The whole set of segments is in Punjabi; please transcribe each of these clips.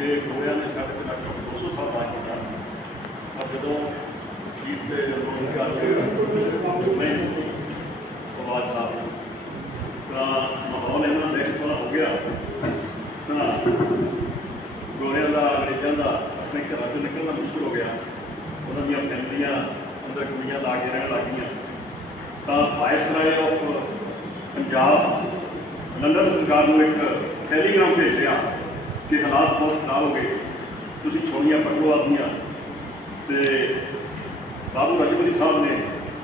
ਕਿ ਗੋਰਿਆਂ ਨੇ ਸਾਡੇ ਤੇ ਲਗਭਗ 200 ਸਾਲ ਰਾਜ ਕੀਤਾ ਪਰ ਜਦੋਂ ਜੀਤ ਤੇ ਰੋਣ ਕਰਕੇ ਮੈਂ ਆਵਾਜ਼ ਸਾਹਿਬ ਤਾਂ ਮਾਹੌਲ ਇਹਨਾਂ ਦੇਸ਼ ਤੋਂ ਹੋ ਗਿਆ। ਤਾਂ ਗੋਰਿਆਂ ਦਾ, ਅੰਗਰੇਜ਼ਾਂ ਦਾ, ਆਪਣੇ ਘਰਾਂ ਤੋਂ ਨਿਕਲਣਾ ਮੁਸ਼ਕਲ ਹੋ ਗਿਆ। ਉਹਨਾਂ ਦੀਆਂ ਫੈਮਲੀਆਂ ਅੰਦਰ ਕੁੜੀਆਂ ਲਾ ਕੇ ਰਹਿਣ ਲੱਗੀਆਂ ਤਾਂ ਵਾਇਸਰਾਏ ਆਫ ਪੰਜਾਬ, ਲੰਡਨ ਸਰਕਾਰ ਨੂੰ ਇੱਕ ਟੈਲੀਗ੍ਰਾਮ ਭੇਜਿਆ ਕਿ ਹਾਲਾਤ ਬਹੁਤ ਖਰਾਬ ਹੋ ਗਏ। ਤੁਸੀਂ ਛੋੜੀਆਂ ਪਟੋ ਆਦੀਆਂ ਤੇ ਬਾਬੂ ਰਜਵਲੀ ਸਾਹਿਬ ਨੇ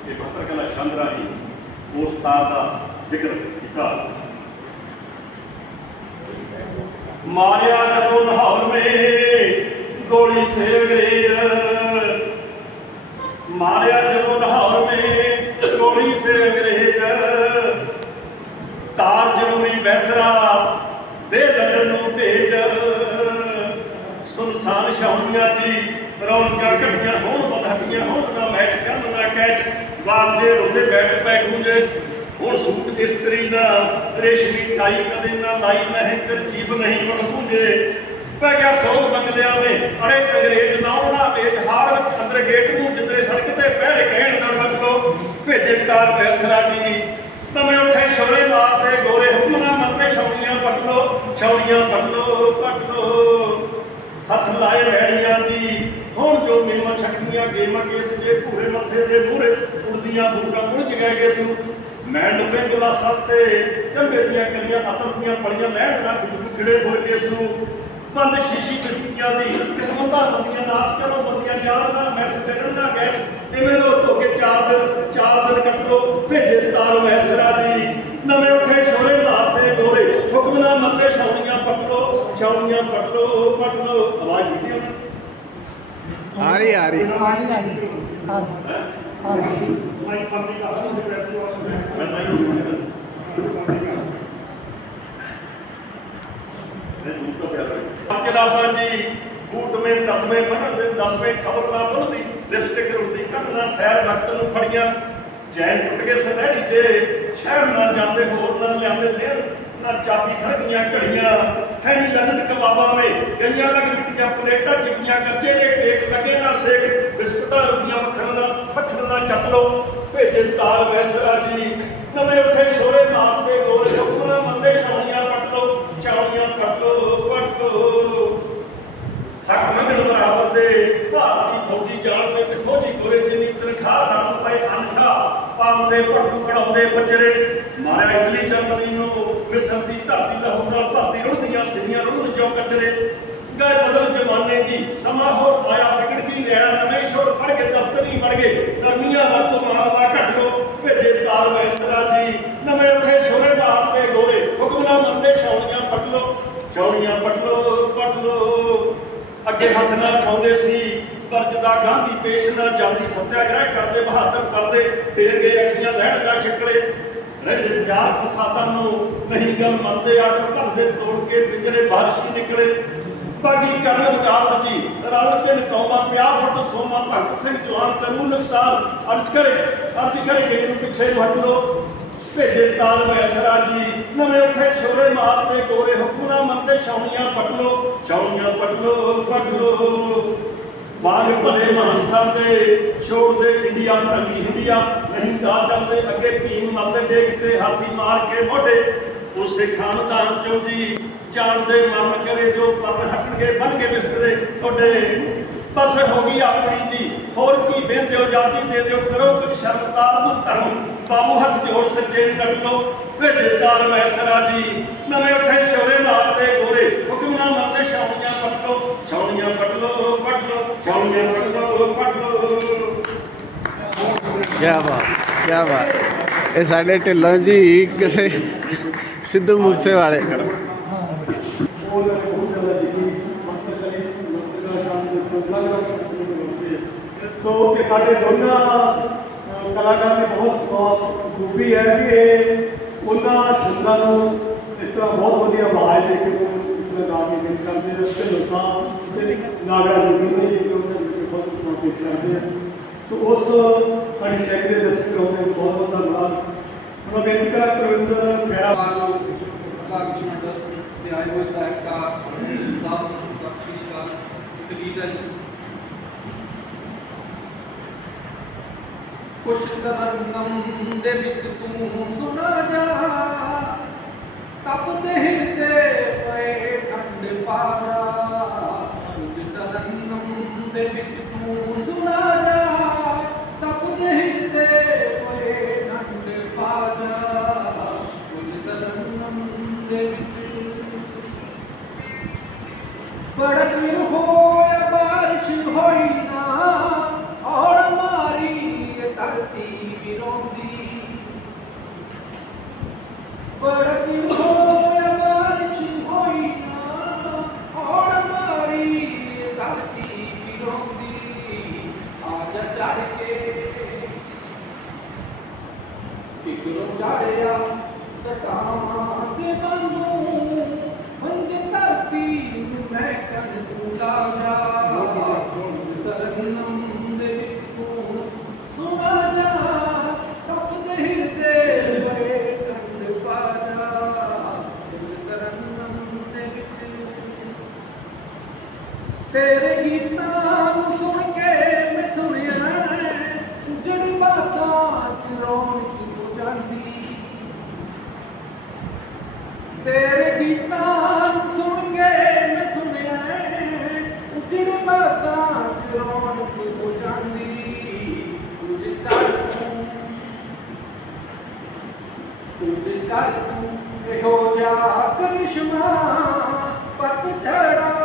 ਇਹ ਪੱਤਰ ਕਲਾ ਛੰਦ ਰਾਹੀਂ ਉਸ ਤਾਰ ਦਾ ਜ਼ਿਕਰ ਕੀਤਾ। ਮਾਰਿਆ ਜਦੋਂ ਲਾਹੌਰ ਮੇ, ਗੋਲੀ ਸੇ ਅੰਗਰੇਜ਼ ਮਾਰਿਆ ਜਦੋਂ ਲਾਹੌਰ ਮੇ, ਗੋਲੀ ਸੇ ਅੰਗਰੇਜ਼ ਤਾਰ ਜ਼ਰੂਰੀ ਬੈਸਰਾ ਦੇ ਲੰਡਨ ਸੁਨਸਾਨ ਸ਼ਾਹਣੀਆਂ ਜੀ, ਰੌਣਕਾਂ ਘਟੀਆਂ ਹੋਣ ਵਧਾਈਆਂ ਹੋਣ ਨਾ ਮੈਚ ਕਰਨ ਨਾ ਕੈਚ। ਵਾਜੇ ਰੋਂਦੇ ਬੈਠ ਬੈਠੂ ਜੇ ਹੁਣ ਸੂਟ ਇਸਤਰੀ ਦਾ, ਰੇਸ਼ਮੀ ਟਾਈ ਕਦੇ ਨਾ ਲਾਈ, ਨਹੀਂ ਤਰਜੀਬ ਨਹੀਂ ਬਣ ਪੁੰਜੇ ਪੈ ਗਿਆ ਸੋਗ ਬੰਗਲਿਆਂ ਵੇ ਅੜੇ ਅੰਗਰੇਜ਼ ਲਾਉਣਾ ਵੇਚ ਹਾਲ ਵਿੱਚ ਅੰਦਰ ਗੇਟ ਨੂੰ ਜਿੰਦਰੇ ਸੜਕ ਤੇ ਪਹਿਰੇ ਕਹਿਣ ਦੜਵਕ ਲੋ ਭੇਜੇ ਤਾਰ ਫੈਸਲਾ ਜੀ, ਨਵੇਂ ਉੱਠੇ ਸ਼ੋਰੇ ਮਾਰਦੇ ਗੋਰੇ ਹੁਕਮਨਾ ਮੰਦੇ ਛੌੜੀਆਂ ਪਟ ਲੋ ਛੌੜੀਆਂ ਪਟ ਲੋ ਪਟ ਲੋ ਹੱਥ ਲਾਏ ਵੈਲੀਆਂ ਜੀ। ਹੁਣ ਜੋ ਮੇਮਾ ਛਕੀਆਂ ਗੇਮਾਂ ਕੇਸ ਜੇ ਭੂਰੇ ਮੱਥੇ ਦੇ ਮੂਰੇ ਉੜਦੀਆਂ ਬੂਟਾਂ ਪੁੱਜ ਗਏ ਗੇਸੂ ਮੈਂ ਡੁੱਬੇ ਗਲਾਸਾਂ ਤੇ ਚੰਬੇ ਦੀਆਂ ਕਲੀਆਂ ਅਤਰ ਦੀਆਂ ਪਲੀਆਂ ਲੈਣ ਸਾਂ ਕੁਝ ਖਿੜੇ ਹੋਏ ਗੇਸੂ ਬੰਦ ਸ਼ੀਸ਼ੀ ਕਿਸਮੀਆਂ ਦੀ ਕਿਸਮਤਾਂ ਬੰਦੀਆਂ, ਨਾਚ ਕਰੋ ਬੰਦੀਆਂ ਜਾਣ ਨਾ ਮੈਸ ਦੇਣ ਨਾ ਗੈਸ ਇਵੇਂ ਰੋ ਧੋ ਚਾਰ ਦਿਨ ਚਾਰ ਦਿਨ ਕੱਟ, ਭੇਜੇ ਤਾਰ ਮੈਸਰਾ ਦੀ। ਨਵੇਂ ਉੱਠੇ ਛੋਰੇ ਮਾਰਦੇ ਗੋਰੇ ਹੁਕਮ ਨਾ ਮੰਦੇ ਛਾਉਣੀਆਂ ਪਟ ਲੋ ਛਾਉਣੀਆਂ ਪਟ ਲੋ ਪਟ ਲੋ ਆਵਾਜ਼ ਦਿੱਤੀ ਉਹਨਾਂ ਆ ਰਹੀ। ਆ ਰਹੀ ਮੈਂ ਪੰਦੀ ਦਾ ਮੈਂ ਤਾਂ ਇਹ ਕਿਤਾਬਾਂ ਜੀ ਬੂਟ ਮੇ ਦਸਵੇਂ ਪੜ੍ਹਨ ਦੇ ਦਸਵੇਂ ਖਬਰ ਨਾ ਪੜ੍ਹਦੀ ਲਿਪਸਟਿਕ ਰੁੱਦੀ ਕੰਨਾਂ ਸੈਰ ਵਕਤ ਨੂੰ ਫੜੀਆਂ। ਚੈਨ ਟੁੱਟ ਗਏ ਸਨਹਿਰੀ ਤੇ ਸ਼ਹਿਰ ਨਾ ਜਾਂਦੇ ਹੋਰ ਨਾ ਲਿਆਂਦੇ ਦੇਣ। ਨਾ ਚਾਬੀ ਖੜਕੀਆਂ ਘੜੀਆਂ। ਹੈ ਨਹੀਂ ਲਜਤ ਕਬਾਬਾਂ ਮੇ ਗਈਆਂ ਲਗ ਮਿੱਟੀਆਂ ਪਲੇਟਾਂ ਚਿੱਟੀਆਂ ਕੱਚੇ ਜੇ ਕੇਕ ਲੱਗੇ ਨਾ ਸੇਕ। ਬਿਸਕੁਟਾਂ ਰੁੱਤੀਆਂ ਮੱਖਣ ਦਾ ਮੱਖਣ ਦਾ ਚੱਟ ਲੋ ਭੇਜੇ ਤਾਲ ਵੈਸਰਾ ਜੀ। ਨਵੇਂ ਉੱਠੇ ਸ਼ੋਰੇ ਮਾਰਦੇ ਗੋਰੇ ਹੁਕਮਾਂ ਮੰਦੇ ਛਾਉਣੀਆਂ ਪੱਟ ਲੋ ਛਾਉਣੀਆਂ ਪੱਟ ਲੋ ਪੱਟ ਲੋ ਹੱਕ ਮੰਗਣ ਬਰਾਬਰ ਦੇ। ਭਾਰਤੀ ਫੌਜੀ ਜਾਣਦੇ ਤੇ ਖੋਜੀ ਗੋਰੇ ਜਿੰਨੀ ਤਨਖਾਹ ਨਾਲ ਪਏ ਅਨਖਾ ਪਾਉਂਦੇ ਪੜੂ ਪੜਾਉਂਦੇ ਬੱਚਰੇ ਮਾਰਿਆ ਇਟਲੀ, ਜਰਮਨੀ ਨੂੰ ਮਿਸਰ ਦੀ ਧਰਤੀ ਦਾ ਹੁਸਨ ਭਾਰਤੀ ਰੁੜਦੀਆਂ ਸਿਰੀਆਂ ਰੁੜਨ ਜੋ ਕਚਰੇ ਗਏ ਬਦਲ ਜਮਾਨੇ ਜੀ, ਸਮਾਂ ਹੋਰ ਪਾਇਆ ਵਿਗੜਦੀ ਰਿਹਾ ਨਵੇਂ ਸ਼ੋਰ ਪੜ ਕੇ, ਦਫ਼ਤਰੀ ਵੜ ਗਏ। ਨਰਮੀਆਂ ਵਰਤੋਂ ਮਾਰਦਾ ਘਟ ਲੋ ਭੇਜੇ ਤਾਲ ਵੈਸਰਾ ਜੀ ਨਵੇਂ ਉੱਠੇ ਸ਼ੋਰੇ ਮਾਰਦੇ ਗੋਰੇ ਹੁਕਮਨਾ ਮੰਦੇ ਛਾਉਣੀਆਂ ਪਟ ਲੋ ਛਾਉਣੀਆਂ ਪਟ ਲੋ ਪਟ ਲੋ ਅੱਗੇ ਹੱਥ ਨਾਲ ਖਾਉਂਦੇ ਸੀ ਕਰਜ਼ ਗਾਂਧੀ ਪੇਸ਼ ਨਾ ਜਾਂਦੀ ਸੱਤਿਆਗ੍ਰਹਿ ਕਰਦੇ, ਬਹਾਦਰ ਕਰਦੇ, ਫੇਰ ਗਏ ਅੱਖੀਆਂ ਲੈਣ ਦਾ ਛਿਕੜੇ। ਰਹੇ ਤਿਆਰ ਫਸਾਦਾਂ ਨੂੰ ਨਹੀਂ ਗੱਲ ਮੰਨਦੇ ਆਰਡਰ ਭਰਦੇ ਤੋੜ ਕੇ ਪਿੰਜਰੇ ਬਾਰਿਸ਼ੀ ਨਿਕਲੇ। ਬਾਗੀ ਕਰਨ ਬਗਾਵਤ ਜੀ, ਰਲ ਤਿੰਨ ਕੌਮਾਂ ਪਿਆ ਫੁੱਟ ਸੋਮਾ, ਭਗਤ ਸਿੰਘ ਜਵਾਨ ਕਰੂ ਨੁਕਸਾਨ, ਅਰਜ ਕਰੇ ਅਰਜ ਕਰੇ ਕਿ ਨੂੰ ਪਿੱਛੇ ਨੂੰ ਹਟ ਲੋ ਭੇਜੇ ਤਾਲ ਵੈਸਰਾ ਜੀ, ਨਵੇਂ ਉੱਠੇ ਛੋਰੇ ਮਾਰਦੇ ਗੋਰੇ ਹੁਕਮਨਾ ਮੰਦੇ ਛਾਉਣੀਆਂ ਪਟ ਲੋ ਛਾਉਣੀਆਂ ਪਟ ਲੋ ਪਟ ਲੋ ਬਾਗ ਭਲੇ ਮਹੰਸਾਂ ਦੇ ਛੋੜਦੇ ਇੰਡੀਆ ਭਰਮੀ ਇੰਡੀਆ ਨਹੀਂ ਦਾ ਚੱਲਦੇ ਅੱਗੇ ਭੀਮ ਮਰਦੇ ਡੇਗ ਤੇ ਹਾਥੀ ਮਾਰ ਕੇ ਮੋਢੇ। ਉਸੇ ਖਾਨਦਾਨ ਚੋਂ ਜੀ ਜਾਣਦੇ ਮਨ ਕਰੇ, ਜੋ ਪਰ ਹਟਣਗੇ ਬਨ ਕੇ ਬਿਸਤਰੇ ਤੁਹਾਡੇ ਬਸ ਹੋ ਗਈ ਆਪਣੀ ਜੀ, ਹੋਰ ਕੀ ਬੇਨ ਦਿਓ ਜਾਤੀ ਦੇ ਦਿਓ, ਕਰੋ ਕੁਝ ਸ਼ਰਮਤਾਰ ਨੂੰ ਧਰਮ। ਬਾਹੂ ਹੱਥ ਜੋੜ ਸੱਚੇ ਕੱਢ ਲੋ ਭੇਜੇ ਤਾਰ ਵੈਸਰਾ ਜੀ। ਨਵੇਂ ਉੱਠੇ ਸ਼ੋਰੇ ਮਾਰਦੇ ਗੋਰੇ ਹੁਕਮਨਾ ਮੰਦੇ ਛਾਉਣੀਆਂ ਪੱਟ ਲੋ ਛਾਉਣੀਆਂ ਪੱਟ ਲੋ ਪੱਟ ਲੋ ਛਾਉਣੀਆਂ ਪੱਟ ਲੋ ਪੱਟ ਲੋ ਕੀ ਬਾਤ ਕੀ ਬਾਤ। ਇਹ ਸਾਡੇ ਢਿੱਲੋਂ ਜੀ ਕਿਸੇ ਸਿੱਧੂ ਮੂਸੇ ਵਾਲੇ ਸੋ ਕਿ ਸਾਡੇ ਦੋਨਾਂ ਕਲਾਕਾਰ ਦੀ ਬਹੁਤ ਬਹੁਤ ਖੂਬੀ ਹੈ ਕਿ ਇਹ ਉਹਨਾਂ ਸ਼ਬਦਾਂ ਨੂੰ ਇਸ ਤਰ੍ਹਾਂ ਬਹੁਤ ਵਧੀਆ ਆਵਾਜ਼ ਦੇ ਕੇ ਉਹ ਇਸ ਗਾ ਕੇ ਪੇਸ਼ ਕਰਦੇ ਹਨ ਤੇ ਲੋਕਾਂ ਤੇ ਨਾਗਰਾ ਜੋਗੀ ਨੇ ਉਹਨਾਂ ਨੂੰ ਪੇਸ਼ ਕਰਦੇ ਹਾਂ ਸੋ ਉਸ ਸਾਡੀ ਸ਼ੈਲੀ ਦੇ ਦਰਸ਼ਕ ਹੋਣ ਲਈ ਬਹੁਤ ਬਹੁਤ ਧੰਨਵਾਦ। ਮੈਂ ਬੇਨਤੀ ਕਰਾਂ ਪ੍ਰਵਿੰਦਰ ਖੈਰਾ ਸਾਹਿਬ ਨੂੰ ਲਾਗੀ ਮੰਡਲ ਤੇ ਆਏ ਹੋਏ ਸਾਹਿਬ ਦਾ, ਸਾਹਿਬ ਸਖਸ਼ੀ ਦਾ ਤਕਲੀਦ ਹੈ ਕੁਛ ਕਰਨ ਦੇ ਵਿੱਚ ਤੂੰ ਸੁਣਾ ਬੜਾ ਚਿਰ ਹੋਇਆ ਬਾਰਿਸ਼ ਹੋਈ ਨਾ ਔਰ ਮਾਰੀ ਇਹ ਧਰਤੀ ਵਿਰੋਂਦੀ ਬੜਾ ਚਿਰ ਹੋਇਆ ਬਾਰਿਸ਼ ਹੋਈ ਨਾ ਔਰ ਮਾਰੀ ਇਹ ਧਰਤੀ ਵਿਰੋਂਦੀ ਆ ਜਾ ਚੜ ਕੇ ਕਿਕਰੋ ਚੜਿਆ ਕਟਾਵਾਂ ਦੇ ਬੰਦੂ ਮੰਜ ਧਰਤੀ ਨੂੰ ਮੈਂ ਕਨ ਤੂਲਾ ਜਾ ਤਰਨਮ ਦੇ ਵਿੱਚ ਤੂੰ ਸੁਣਾ ਜਾ ਤਪ ਦੇ ਹਿਰਦੇ ਬੜੇ ਕੰਡ ਪਾ ਜਾ ਤਰਨਮ ਦੇ ਵਿੱਚ ਤੇਰੇ ਗੀਤਾਂ ਨੂੰ ਸੁਣ ਕੇ ਮੈਂ ਸੁਣਿਆ ਜਿਹੜੀ ਬਾਤਾਂ ਚ ਰੌਣਕ ਹੋ ਜਾਂਦੀ। ਤੇਰੇ ਗੀਤਾਂ ਨੂੰ ਸੁਣ ਕੇ ਮੈਂ ਸੁਣਿਆ ਜਿਹੜੀ ਬਾਤਾਂ ਚ ਰੌਣਕ ਹੋ ਜਾਂਦੀ। ਕੁਝ ਕਰ ਤੂੰ, ਕੁਝ ਕਰ ਤੂੰ, ਇਹੋ ਜਿਹਾ ਕਰਿਸ਼ਮਾ ਪਤ ਝੜਾਂ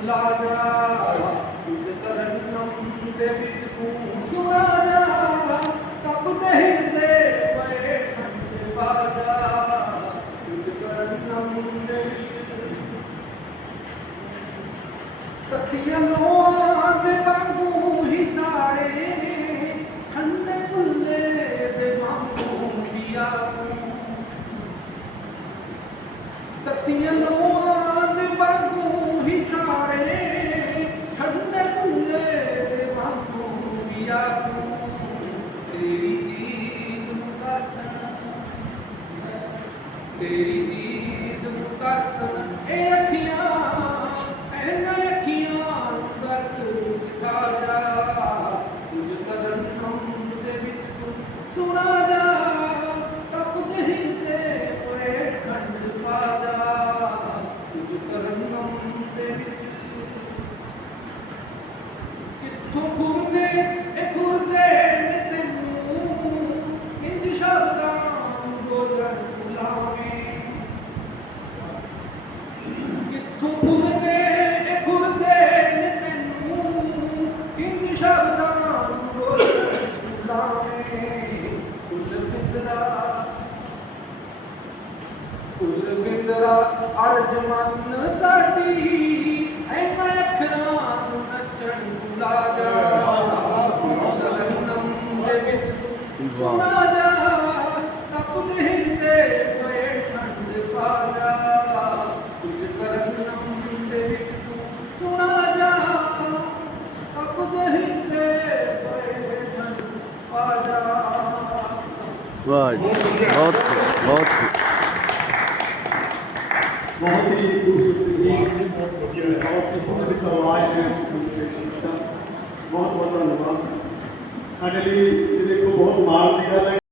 ਝੂਮਣ ਲਾ ਜਾ ਕੁਝ ਤਰਨਮ ਦੇ ਵਿੱਚ ਤੂੰ ਸੁਣਾ ਜਾ ਤਪ ਦੇ ਹਿਰਦੇ ਪਏ ਖੰਡ ਬਾਜਾ ਕੁਝ ਤਰਨਮ ਦੇ ਵਿੱਚ ਤਤੀਆਂ ਲੋਆਂ ਦੇ ਵਾਂਗੂ ਹੀ ਸਾੜੇ ਠੰਡੇ ਭੁੱਲੇ ਦੇ ਵਾਂਗੂ ਦੀਆ ਤਤੀਆਂ ਲੋਆਂ ਦੇ ਵਾਂਗੂ ਹੀ ਸਾੜੇ ਠੰਡੇ ਭੁੱਲੇ ਦੇ ਵਾਂਗੂ ਦੀਆ ਤੇਰੀ ਦੀਦ ਨੂੰ ਦਰਸ਼ਨ ਤੇਰੀ ਦੀਦ ਨੂੰ ਦਰਸ਼ਨ ਇਹ ਅੱਖੀਆਂ ਇਹਨਾਂ ਅੱਖੀਆਂ ਨੂੰ ਦਰਸ਼ਨ ਦਿਖਾ ਜਾ ਕੁਝ ਕਦਮ ਦੇ ਵਿੱਚ ਤੂੰ ਸੁਣਾ ਜਾ ਤਪ ਦੇ ਹਿਰਦੇ ਪਰੇ ਖੰਡ ਪਾ ਜਾ ਕੁਝ ਕਦਮ ਦੇ ਵਿੱਚ ਕਿੱਥੋਂ ਘੁਰਦੇ ਇਹ ਘੁਰਦੇ ਨੇ ਤੈਨੂੰ ਇੰਜ ਸ਼ਬਦਾਂ ਨੂੰ ਬੋਲਣ ਬੁਲਾਵੇਂ ਕਿੱਥੋਂ ਘੁਰਦੇ ਇਹ ਘੁਰਦੇ ਨੇ ਤੈਨੂੰ ਇੰਜ ਸ਼ਬਦਾਂ ਨੂੰ ਬੋਲਣ ਬੁਲਾਵੇਂ ਕੁਲ ਬਿੰਦਰਾ ਕੁਲ ਬਿੰਦਰਾ ਅਰਜ ਮਨ ਸਾਡੀ ਐਨਾ ਅੱਖਰਾਂ ਨੂੰ ਨੱਚਣ ਬੁਲਾ ਜਾ ਤਰਨਮ ਦੇ ਵਿੱਚ ਤੂੰ ਸੁਣਾ ਜਾ ਤਪ ਦੇ ਹਿਰਦੇ ਪਏ ਠੰਡ ਪਾ ਜਾ ਕੁਝ ਕਰਨਮ ਦੇ ਵਿੱਚ ਤੂੰ ਸੁਣਾ ਜਾ ਤਪ ਦੇ ਹਿਰਦੇ ਪਏ ਠੰਡ ਪਾ ਜਾ ਵਾਹ ਜੀ ਬਹੁਤ ਹੀ ਖੂਬਸੂਰਤ ਬਹੁਤ ਵਧੀਆ ਹੈ ਬਹੁਤ ਬਹੁਤ ਹੀ ਆਵਾਜ਼ ਹੈ ਬਹੁਤ ਬਹੁਤ ਧੰਨਵਾਦ ਸਾਡੇ ਲਈ ਦੇਖੋ ਬਹੁਤ ਮਾਣ ਦੀ ਗੱਲ ਹੈ